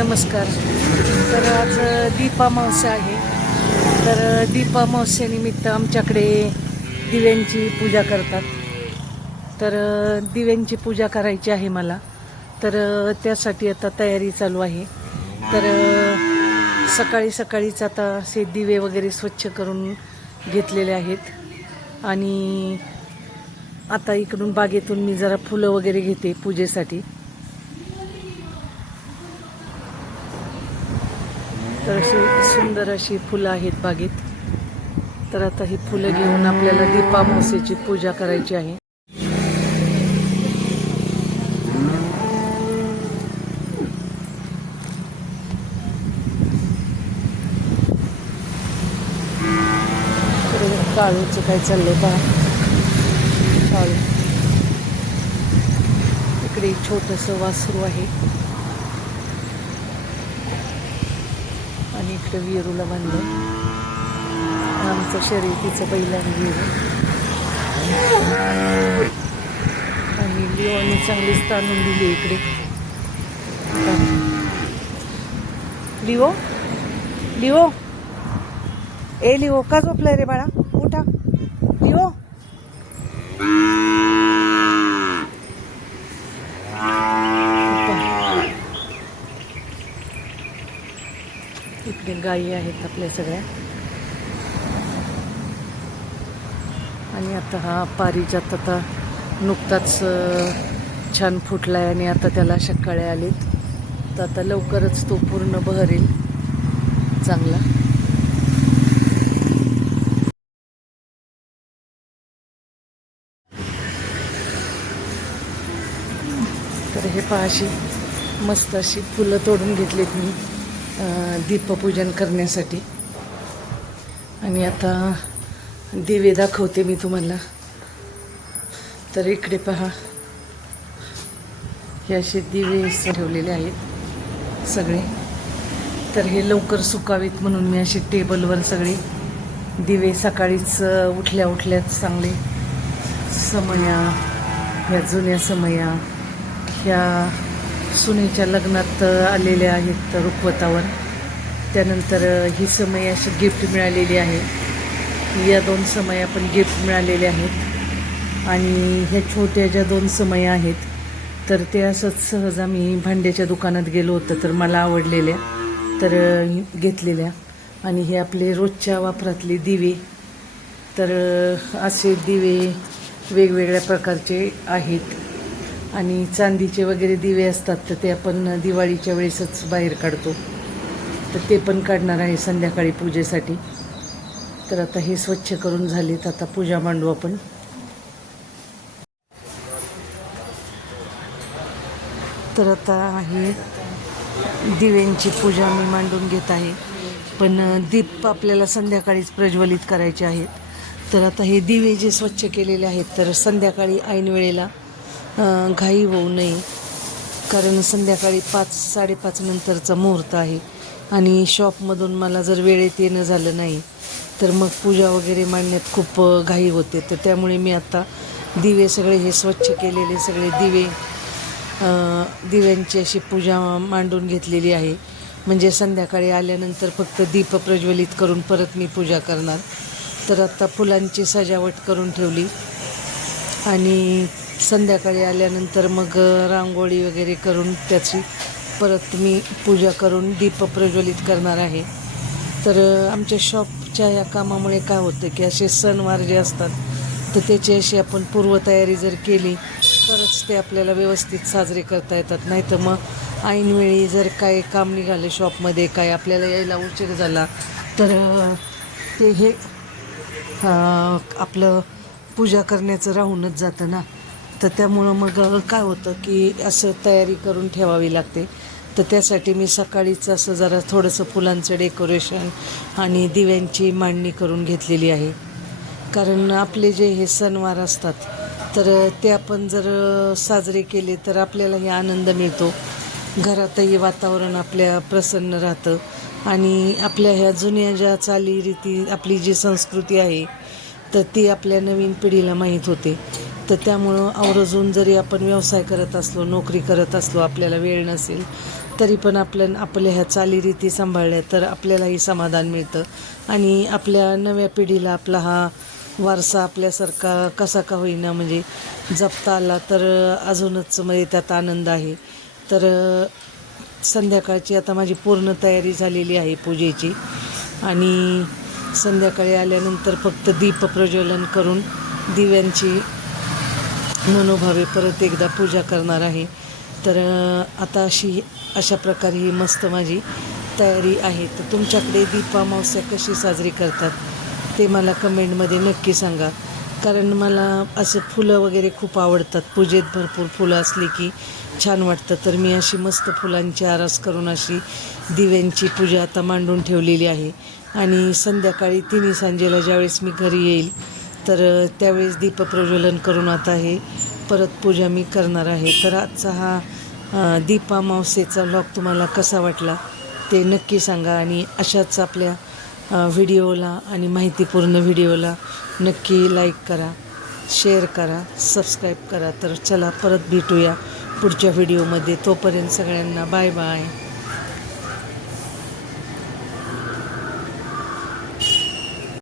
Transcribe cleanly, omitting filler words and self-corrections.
नमस्कार. तर आज दीपामावस्या आहे. तर दीपामावस्येनिमित्त आमच्याकडे दिव्यांची पूजा करतात. तर दिव्यांची पूजा करायची आहे मला. तर त्यासाठी आता तयारी चालू आहे. तर सकाळीच आता असे दिवे वगैरे स्वच्छ करून घेतलेले आहेत. आणि आता इकडून बागेतून मी जरा फुलं वगैरे घेते पूजेसाठी. तर अशी सुंदर अशी फुलं आहेत बागेत. तर आता ही फुलं घेऊन आपल्याला दीपामावस्येची पूजा करायची आहे. काळूचं काय चाललंय पहा. काळू इकडे एक छोटंसं वासरू आहे आणि इकडे विरूला बांधलं. आमचं शर्यतीचं बैल आहे विरू. आणि लिओने चांगलीच ताणून दिली इकडे. लिओ लिओ ए लिओ का झोपलाय रे बाळा? उठा लिओ. इकडे गायी आहेत आपल्या सगळ्या. आणि आता हा पारिजात आता नुकताच छान फुटलाय आणि आता त्याला अशा कळ्या आलेत. तर आता लवकरच तो पूर्ण बहरेल चांगला. तर हे पहा अशी मस्त अशी फुलं तोडून घेतलीत मी दीपपूजन करण्यासाठी. आणि आता दिवे दाखवते मी तुम्हाला. तर इकडे पहा हे असे दिवे ठेवलेले आहेत सगळे. तर हे लवकर सुकावेत म्हणून मी असे टेबलवर सगळे दिवे सकाळीच उठल्याच चांगले समया, ह्या जुन्या समया, ह्या सुनेच्या लग्नात आलेल्या आहेत रुखवतावर. त्यानंतर ही समय अशी गिफ्ट मिळालेली आहे. या 2 समया पण गिफ्ट मिळालेले आहेत. आणि ह्या छोट्या ज्या 2 समया आहेत तर ते असंच सहज आम्ही भांड्याच्या दुकानात गेलो होतं तर मला आवडलेल्या तर घेतलेल्या. आणि हे आपले रोजच्या वापरातले दिवे. तर असे दिवे वेगवेगळ्या प्रकारचे आहेत. आणि चांदीचे वगैरे दिवे असतात तर ते आपण दिवाळीच्या वेळेसच बाहेर काढतो. तर ते पण काढणार आहे संध्याकाळी पूजेसाठी. तर आता हे स्वच्छ करून झालेत. आता पूजा मांडू आपण. तर आता ही दिव्यांची पूजा मी मांडून घेत आहे. पण दीप आपल्याला संध्याकाळीच प्रज्वलित करायचे आहेत. तर आता हे दिवे जे स्वच्छ केलेले आहेत तर संध्याकाळी ऐन वेळेला घाई होऊ नये. कारण संध्याकाळी 5-5:30 नंतरचा मुहूर्त आहे. आणि शॉपमधून मला जर वेळेत येणं झालं नाही तर मग पूजा वगैरे मांडण्यात खूप घाई होते. तर त्यामुळे मी आता दिवे सगळे हे स्वच्छ केलेले सगळे दिव्यांची अशी पूजा मांडून घेतलेली आहे. म्हणजे संध्याकाळी आल्यानंतर फक्त दीप प्रज्वलित करून परत मी पूजा करणार. तर आता फुलांची सजावट करून ठेवली. आणि संध्याकाळी आल्यानंतर मग रांगोळी वगैरे करून त्याची परत मी पूजा करून दीप प्रज्वलित करणार आहे. तर आमच्या शॉपच्या या कामामुळे काय होतं की असे सणवार जे असतात तर त्याची अशी आपण पूर्वतयारी जर केली तरच ते आपल्याला व्यवस्थित साजरे करता येतात. नाही तर मग ऐनवेळी जर काय काम निघालं शॉपमध्ये, काय आपल्याला यायला उशीर झाला तर ते हे आपलं पूजा करण्याचं राहूनच जातं ना. तर त्यामुळं मग काय होतं की असं तयारी करून ठेवावी लागते. तर त्यासाठी मी सकाळीच असं जरा थोडंसं फुलांचं डेकोरेशन आणि दिव्यांची मांडणी करून घेतलेली आहे. कारण आपले जे हे सणवार असतात तर ते आपण जर साजरे केले तर आपल्यालाही आनंद मिळतो. घरातही वातावरण आपल्या प्रसन्न राहतं. आणि आपल्या ह्या जुन्या ज्या चालीरीती, आपली जी संस्कृती आहे तर ती आपल्या नवीन पिढीला माहीत होते. तर त्यामुळं आवर्जून जरी आपण व्यवसाय करत असलो, नोकरी करत असलो, आपल्याला वेळ नसेल तरी पण आपल्या ह्या चालीरीती सांभाळल्या तर आपल्यालाही समाधान मिळतं आणि आपल्या नव्या पिढीला आपला हा वारसा आपल्यासारखा कसा का होईना म्हणजे जपता आला तर अजूनच म्हणजे त्यात आनंद आहे. तर संध्याकाळची आता माझी पूर्ण तयारी झालेली आहे पूजेची आणि संध्याकाळी आल्यानंतर फक्त दीपप्रज्वलन करून दिव्यांची मनोभावे परत एकदा पूजा करणार आहे. तर आता अशा प्रकारे ही मस्त माझी तयारी आहे. तर तुमच्याकडे दीपामावस्या कशी साजरी करतात ते मला कमेंटमध्ये नक्की सांगा, कारण मला असं फुलं वगैरे खूप आवडतात. पूजेत भरपूर फुलं असली की छान वाटतं. तर मी अशी मस्त फुलांची आरास करून अशी दिव्यांची पूजा आता मांडून ठेवलेली आहे आणि संध्याकाळी तिन्ही सांजेला ज्यावेळेस मी घरी येईल तर त्यावेळेस दीपप्रज्वलन करून आता हे परत पूजा मी करणार आहे. तर आजचा हा दीपामावस्येचा व्लॉग तुम्हाला कसा वाटला ते नक्की सांगा आणि अशाच आपल्या व्हिडिओला आणि माहितीपूर्ण व्हिडिओला नक्की लाईक करा, शेअर करा, सबस्क्राईब करा. तर चला परत भेटूया पुढच्या व्हिडिओमध्ये. तोपर्यंत सगळ्यांना बाय बाय.